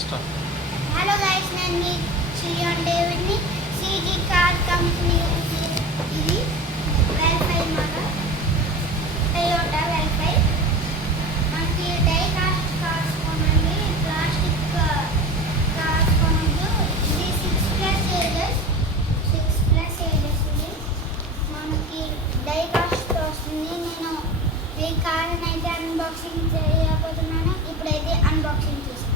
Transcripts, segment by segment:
Hello guys, నేను మీ Chilean డేవిడ్ని. సిజీ car company ఇది వెల్ఫై మాట టయోటా వెల్ఫై. మనకి డై కాస్ట్ కార్స్ కొనండి, ప్లాస్టిక్ కార్స్ కొనద్దు. ఇది 6+ ఏజెస్ ఇది మనకి డై కాస్ట్ వస్తుంది. నేను ఈ కార్ని అయితే అన్బాక్సింగ్ చేయబోతున్నాను. ఇప్పుడైతే అన్బాక్సింగ్ చేస్తాను.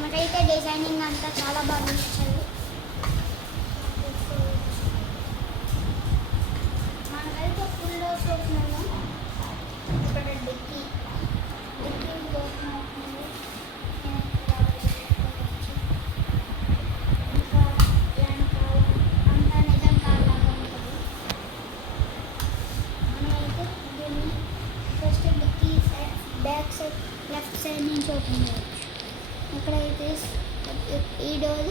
మనకైతే డిజైనింగ్ అంతా చాలా బాగా నచ్చింది. మనకైతే ఫుల్ చూస్తున్నాము. ఇక్కడ డిక్కీ చూస్తున్నాము. ఇంకా అంతా నిజం కాలాగా ఉంటుంది. మనమైతే దీన్ని first dickey side back side left side నుంచి ఓపెన్ చేయవచ్చు. ఇక్కడైతే ఈ డోర్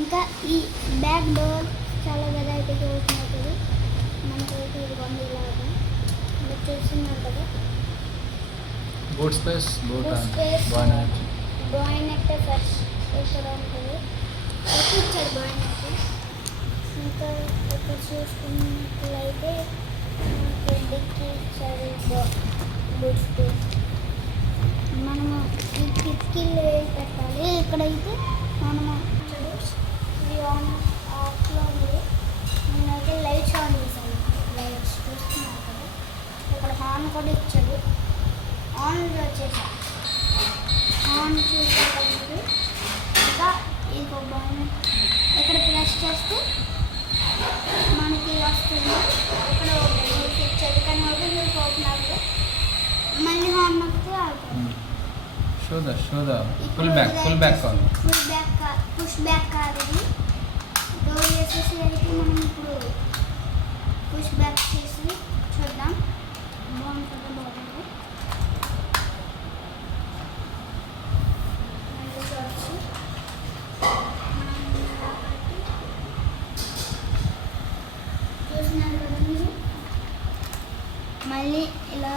ఇంకా ఈ బ్యాక్ డోర్ చాలా వెరైటీగా ఓపెన్ అవుతుంది. మనకైతే ఇది బండిలాగా మీరు చూస్తున్నారు కదా. బూట్ స్పేస్ బాయినెట్ ఫస్ట్ ఇక్కడ ఉంటుంది. ఇచ్చారు బాయినెట్. ఇంకా ఇక్కడ చూసుకున్నట్లయితే డిక్కీ సైడ్ బూట్ స్పేస్ మనము ఈ కిటికీలు పెట్టాలి. ఇక్కడైతే మనము ఇది ఆన్ ఆఫ్లో ఉంది. నేనైతే లైట్స్ ఆన్ చేశాను. లైట్స్ చూస్తున్నాను కదా. ఇక్కడ హార్న్ కూడా ఇచ్చాడు. ఆన్ వచ్చేసా ఆన్ చూసేటప్పుడు ఇంకా ఇంకో బాగా ఇక్కడ ప్రెస్ చేస్తే మనకి వస్తుంది. ఇక్కడ ఇచ్చాడు కానీ ఓపెన్ అవుతుంది. మళ్ళీ హార్న్ నొక్కితే ఆగుతుంది. Full back push back car ఇది. డోర్ వేసేసి అయితే మనం ఇప్పుడు పుష్ బ్యాక్ చేసి చూద్దాం. బాగుంటుంది బాగుంటుంది. మళ్ళీ చూడచ్చు. చూసినారు కదా మీరు. మళ్ళీ ఇలా